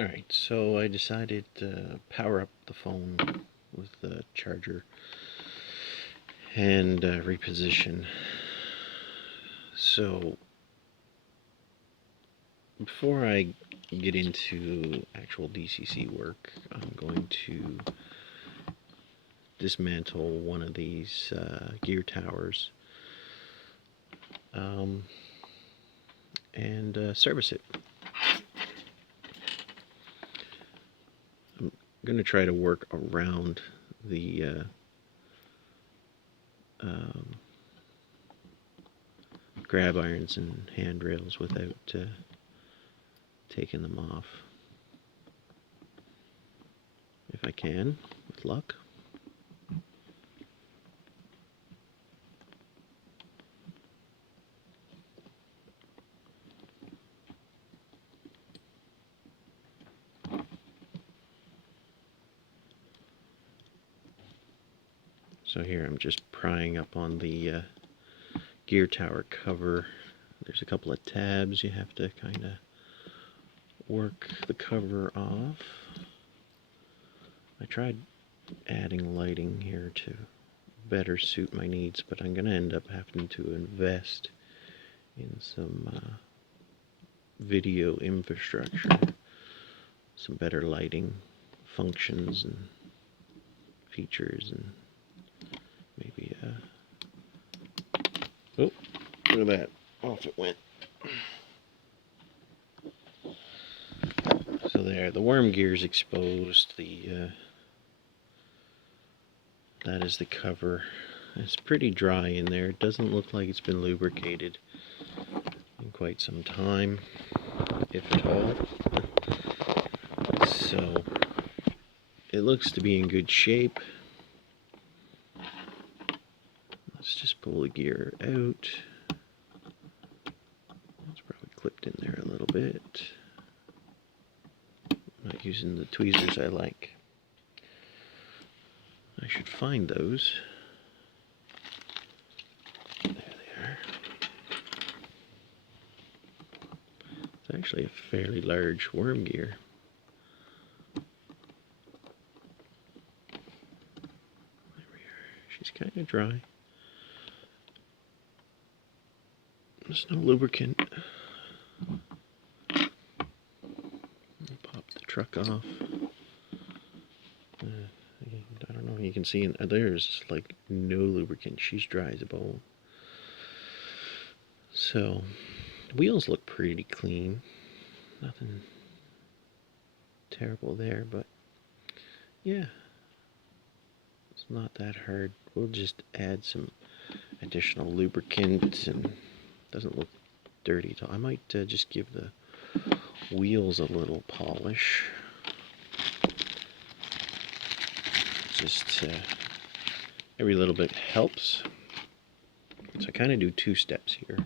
Alright, so I decided to power up the phone with the charger and reposition. So before I get into actual DCC work, I'm going to dismantle one of these gear towers and service it. I'm going to try to work around the grab irons and handrails without taking them off, if I can, with luck. So here I'm just prying up on the gear tower cover. There's a couple of tabs you have to kind of work the cover off. I tried adding lighting here to better suit my needs, but I'm going to end up having to invest in some video infrastructure, some better lighting functions and features, and maybe oh, look at that, off it went. So there, the worm gear's exposed. That is the cover. It's pretty dry in there. It doesn't look like it's been lubricated in quite some time, if at all. So it looks to be in good shape. Let's just pull the gear out. It's probably clipped in there a little bit. I'm not using the tweezers I like. I should find those. There they are. It's actually a fairly large worm gear. There we are. She's kind of dry. There's no lubricant. Pop the truck off. I don't know, you can see there's like no lubricant. She's dry as a bone. So the wheels look pretty clean. Nothing terrible there, but yeah, it's not that hard. We'll just add some additional lubricant, and it doesn't look dirty at all. I might just give the wheels a little polish. Just every little bit helps. So I kind of do two steps here.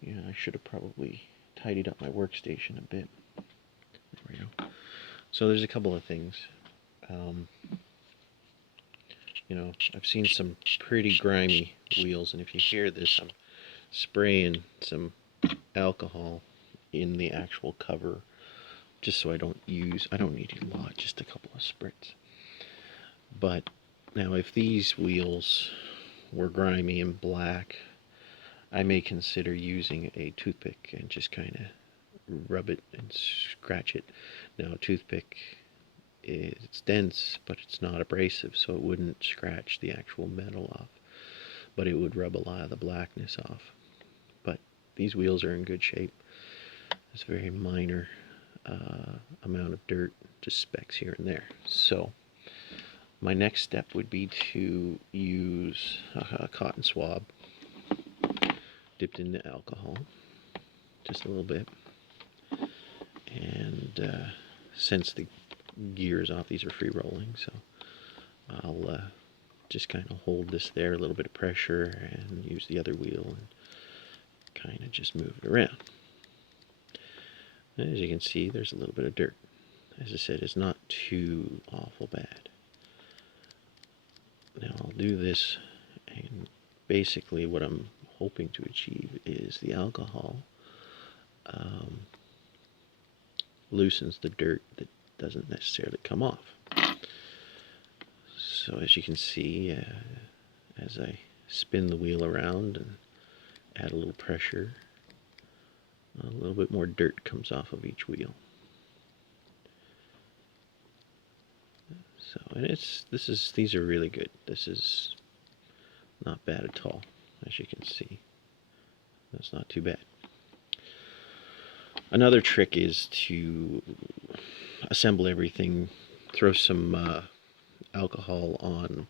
Yeah, I should have probably tidied up my workstation a bit. There we go. So there's a couple of things. You know, I've seen some pretty grimy wheels, and if you hear this, I'm spraying some alcohol in the actual cover, just so I don't need a lot, just a couple of spritz. But now if these wheels were grimy and black, I may consider using a toothpick and just kind of rub it and scratch it. Now a toothpick, it's dense, but it's not abrasive, so it wouldn't scratch the actual metal off, but it would rub a lot of the blackness off. But these wheels are in good shape. It's a very minor amount of dirt, just specks here and there. So my next step would be to use a cotton swab dipped into alcohol, just a little bit, and since the gears off, these are free rolling, so I'll just kind of hold this there, a little bit of pressure, and use the other wheel and kind of just move it around. As you can see, there's a little bit of dirt. As I said, it's not too awful bad. Now I'll do this, and basically what I'm hoping to achieve is the alcohol loosens the dirt that doesn't necessarily come off. So as you can see, as I spin the wheel around and add a little pressure, a little bit more dirt comes off of each wheel. So, and these are really good. This is not bad at all, as you can see. That's not too bad. Another trick is to assemble everything, throw some alcohol on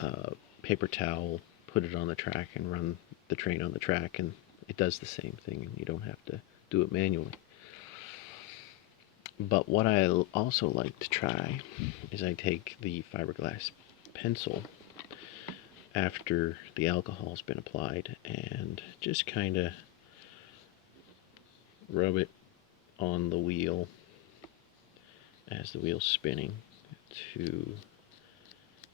a paper towel, put it on the track, and run the train on the track, and it does the same thing, and you don't have to do it manually. But what I also like to try is I take the fiberglass pencil after the alcohol's been applied and just kind of rub it on the wheel as the wheel's spinning to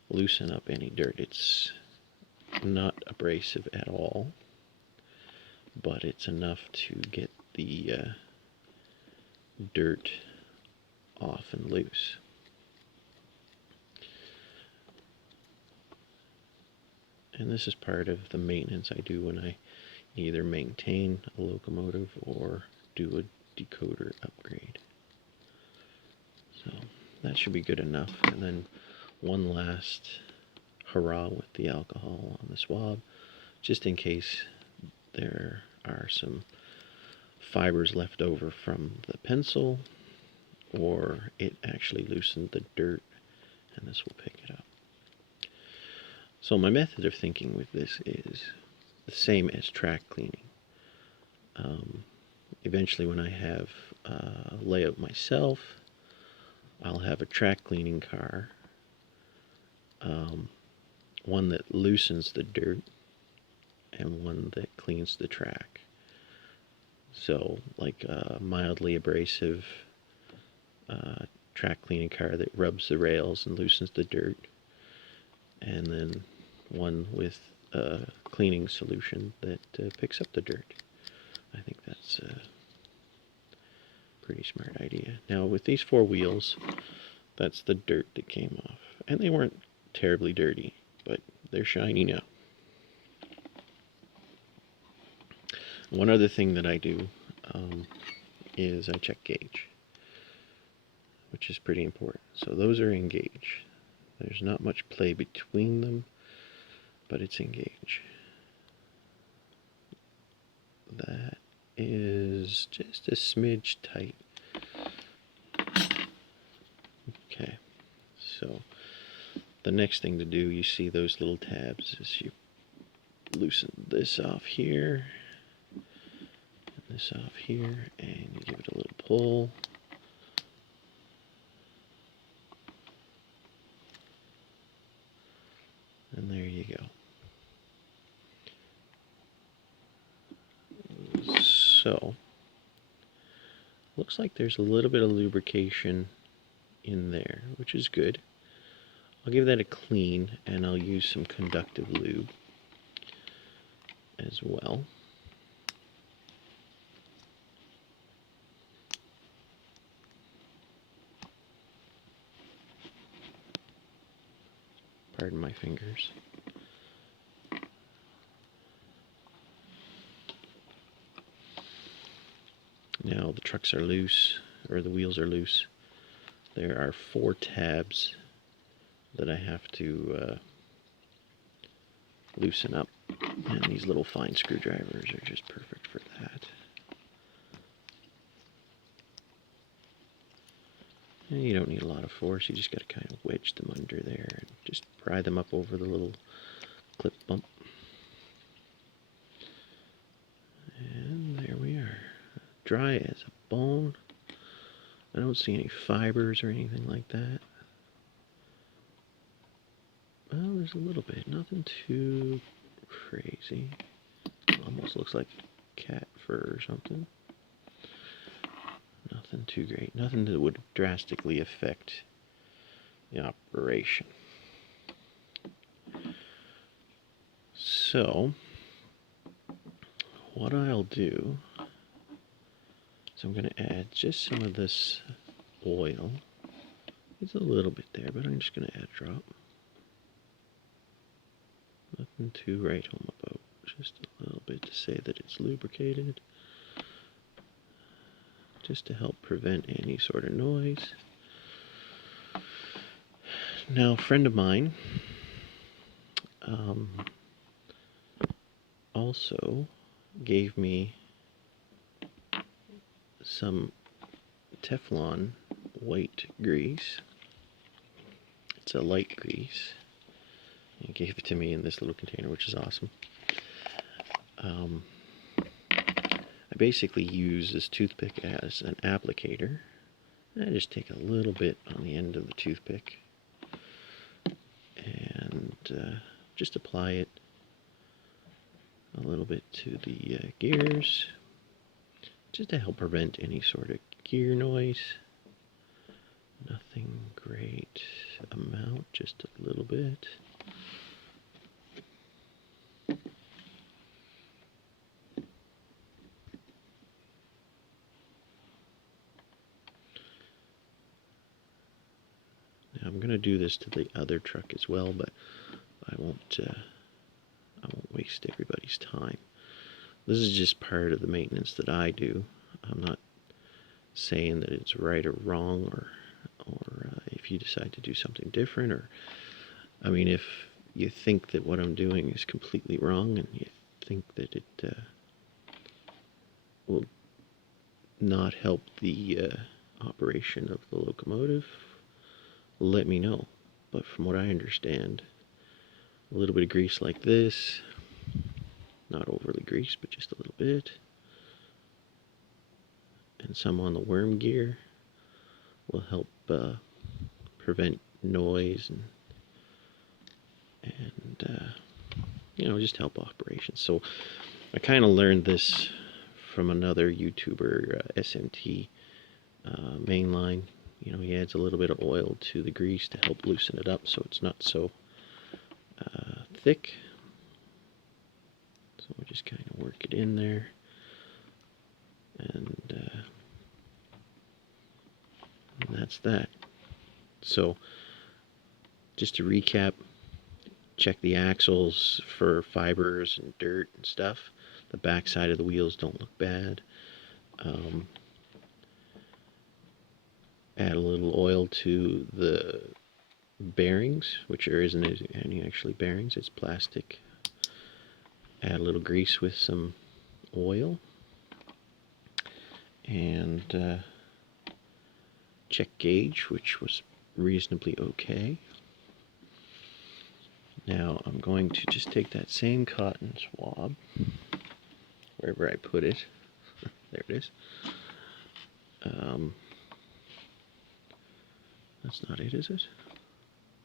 loosen up any dirt. It's not abrasive at all, but it's enough to get the dirt off and loose. And this is part of the maintenance I do when I either maintain a locomotive or do a decoder upgrade. So that should be good enough. And then one last hurrah with the alcohol on the swab, just in case there are some fibers left over from the pencil, or it actually loosened the dirt, and this will pick it up. So my method of thinking with this is the same as track cleaning. Eventually, when I have layout myself, I'll have a track cleaning car, one that loosens the dirt and one that cleans the track. So like a mildly abrasive track cleaning car that rubs the rails and loosens the dirt, and then one with a cleaning solution that picks up the dirt. I think that's a pretty smart idea. Now with these 4 wheels, that's the dirt that came off, and they weren't terribly dirty, but they're shiny now. One other thing that I do is I check gauge, which is pretty important. So those are in gauge. There's not much play between them, but it's in gauge. That is just a smidge tight. Okay, so the next thing to do, you see those little tabs, is you loosen this off here, and this off here, and you give it a little pull. And there you go. So, looks like there's a little bit of lubrication in there, which is good. I'll give that a clean, and I'll use some conductive lube as well. Pardon my fingers. Now the trucks are loose, or the wheels are loose. There are 4 tabs that I have to loosen up, and these little fine screwdrivers are just perfect for that. And you don't need a lot of force, you just got to kind of wedge them under there and just pry them up over the little clip bump. And there we are. Dry as a bone. I don't see any fibers or anything like that. Well, there's a little bit, nothing too crazy. Almost looks like cat fur or something. Nothing too great. Nothing that would drastically affect the operation. So, what I'll do So I'm going to add just some of this oil. It's a little bit there, but I'm just going to add a drop. Nothing to write home about, just a little bit to say that it's lubricated, just to help prevent any sort of noise. Now, a friend of mine also gave me some Teflon white grease. It's a light grease. He gave it to me in this little container, which is awesome. I basically use this toothpick as an applicator. I just take a little bit on the end of the toothpick and just apply it a little bit to the gears, just to help prevent any sort of gear noise. Nothing great amount, just a little bit. Now I'm going to do this to the other truck as well, but I won't waste everybody's time. This is just part of the maintenance that I do. I'm not saying that it's right or wrong, or if you decide to do something different, or I mean, if you think that what I'm doing is completely wrong and you think that it will not help the operation of the locomotive, let me know. But from what I understand, a little bit of grease like this, not overly greased, but just a little bit, and some on the worm gear will help prevent noise and you know, just help operations. So I kind of learned this from another YouTuber, SMT mainline. You know, he adds a little bit of oil to the grease to help loosen it up so it's not so thick. So we'll just kind of work it in there, and that's that. So just to recap, check the axles for fibers and dirt and stuff. The back side of the wheels don't look bad. Add a little oil to the bearings, which there isn't any actually bearings, it's plastic. Add a little grease with some oil, and check gauge, which was reasonably okay. Now I'm going to just take that same cotton swab, wherever I put it, there it is. That's not it, is it?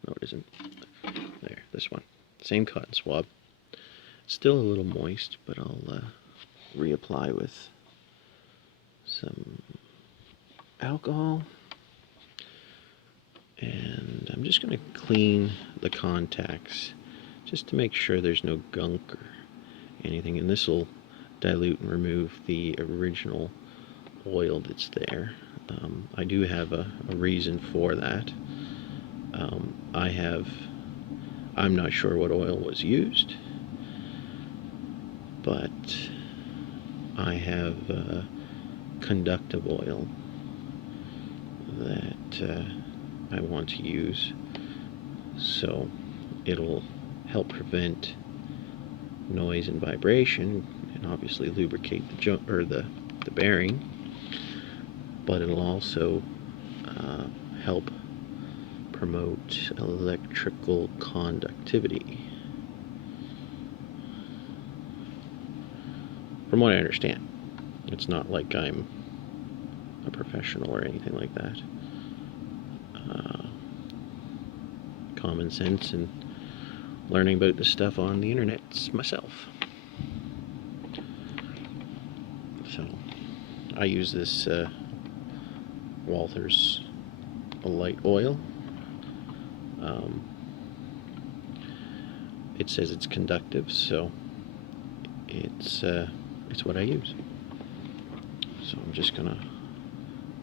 No, it isn't. There, this one. Same cotton swab. Still a little moist, but I'll reapply with some alcohol. And I'm just going to clean the contacts just to make sure there's no gunk or anything. And this will dilute and remove the original oil that's there. I do have a reason for that. I'm not sure what oil was used, but I have conductive oil that I want to use, so it'll help prevent noise and vibration, and obviously lubricate the bearing, but it'll also help promote electrical conductivity, from what I understand. It's not like I'm a professional or anything like that. Common sense and learning about this stuff on the internet myself. So I use this Walther's light oil. It says it's conductive, so it's what I use. So I'm just gonna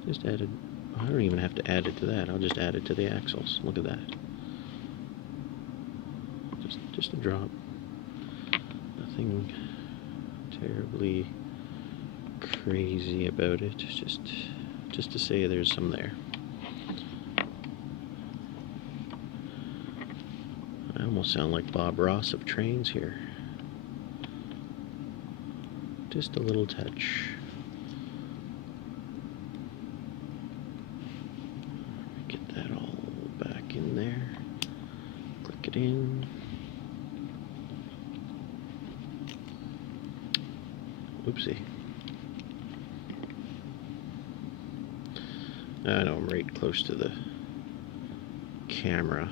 Just added, I don't even have to add it to that, I'll just add it to the axles. Look at that. Just a drop. Nothing terribly crazy about it, just to say there's some there. I almost sound like Bob Ross of Trains here. Just a little touch. Get that all back in there. Click it in. Oopsie. I know I'm right close to the camera.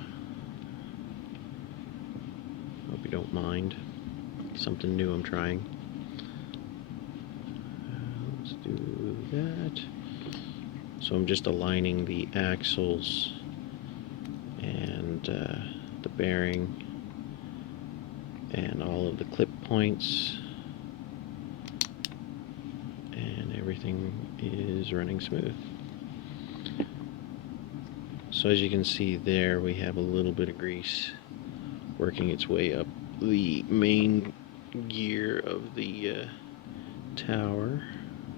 Hope you don't mind. Something new I'm trying. Let's do that. So I'm just aligning the axles and the bearing and all of the clip points, and everything is running smooth. So as you can see there, we have a little bit of grease working its way up the main gear of the tower.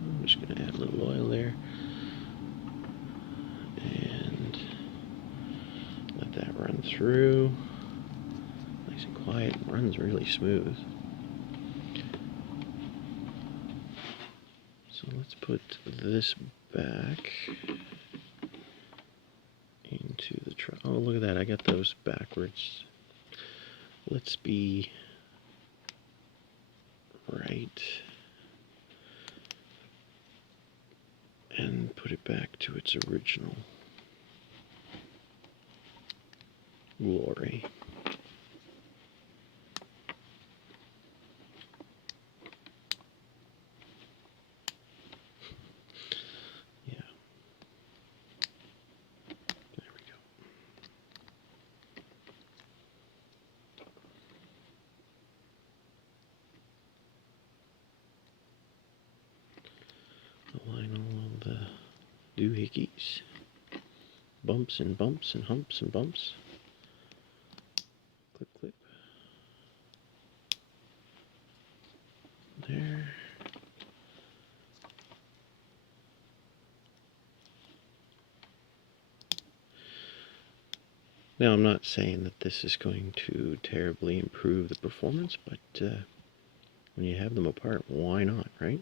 I'm just going to add a little oil there and let that run through. Nice and quiet, runs really smooth. So let's put this back into the truck. Oh, look at that, I got those backwards. Let's be right and put it back to its original glory. Yeah. There we go. Align all of the doohickeys. Bumps and bumps and humps and bumps. Clip, clip. There. Now I'm not saying that this is going to terribly improve the performance, but when you have them apart, why not, right?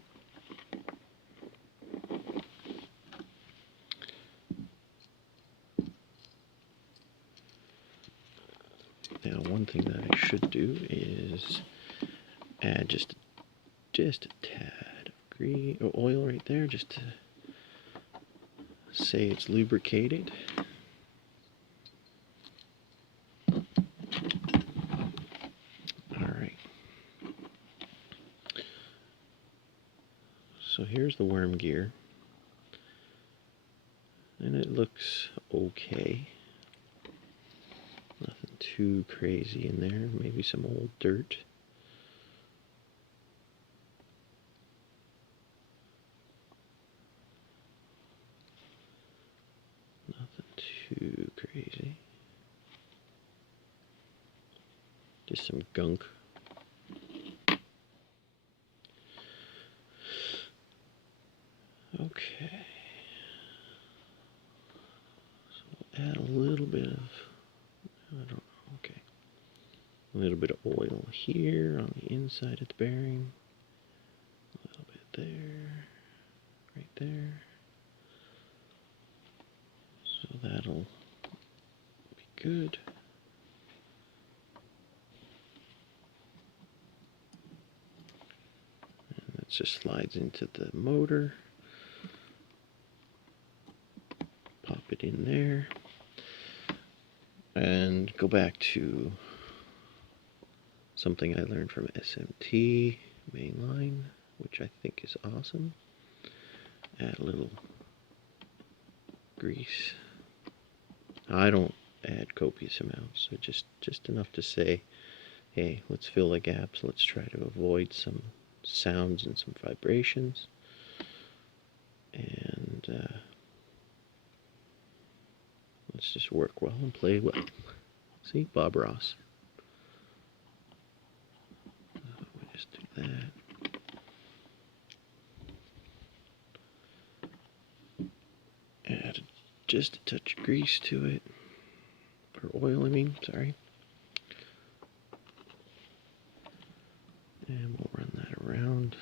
Now, one thing that I should do is add just a tad of green or oil right there, just to say it's lubricated. All right. So here's the worm gear, and it looks okay. Nothing too crazy in there, maybe some old dirt. Nothing too crazy. Just some gunk. Okay. So we'll add a little bit of, I don't know, okay. A little bit of oil here on the inside of the bearing. A little bit there, right there. So that'll be good. And that just slides into the motor. Pop it in there. And go back to something I learned from SMT mainline, which I think is awesome. Add a little grease. I don't add copious amounts, so just enough to say, hey, let's fill the gaps, let's try to avoid some sounds and some vibrations. And Let's just work well and play well. See, Bob Ross. We just do that. Add just a touch of grease to it, or oil, I mean, sorry. And we'll run that around.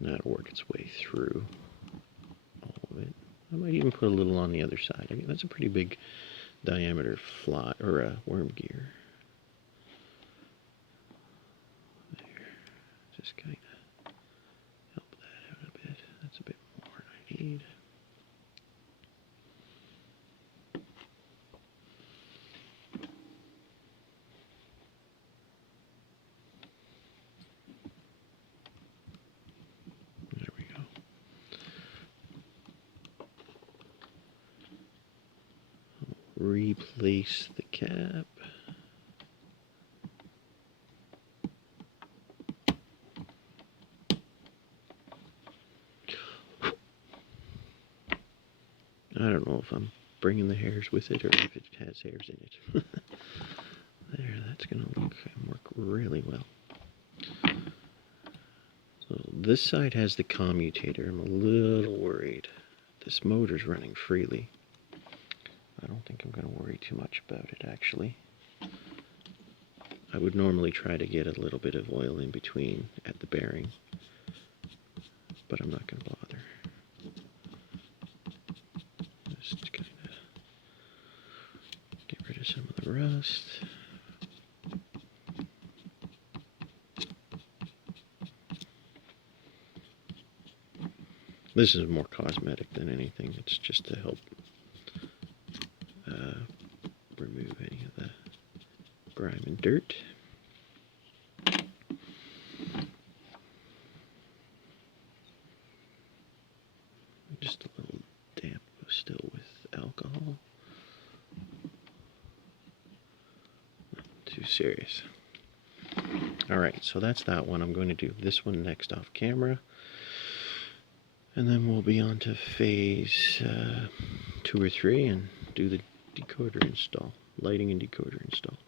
That'll work its way through all of it. I might even put a little on the other side. I mean, that's a pretty big diameter fly or worm gear. There, just kind of help that out a bit. That's a bit more than I need. There we go. Replace the cap. I don't know if I'm bringing the hairs with it or if it has hairs in it. There, that's going to work really well. So this side has the commutator. I'm a little worried. This motor's running freely. I don't think I'm going to worry too much about it, actually. I would normally try to get a little bit of oil in between at the bearing, but I'm not going to bother. Just kind of get rid of some of the rust. This is more cosmetic than anything. It's just to help remove any of the grime and dirt. Just a little damp still with alcohol. Not too serious. Alright, so that's that one. I'm going to do this one next off camera. And then we'll be on to phase 2 or 3 and do the decoder install, lighting and decoder install.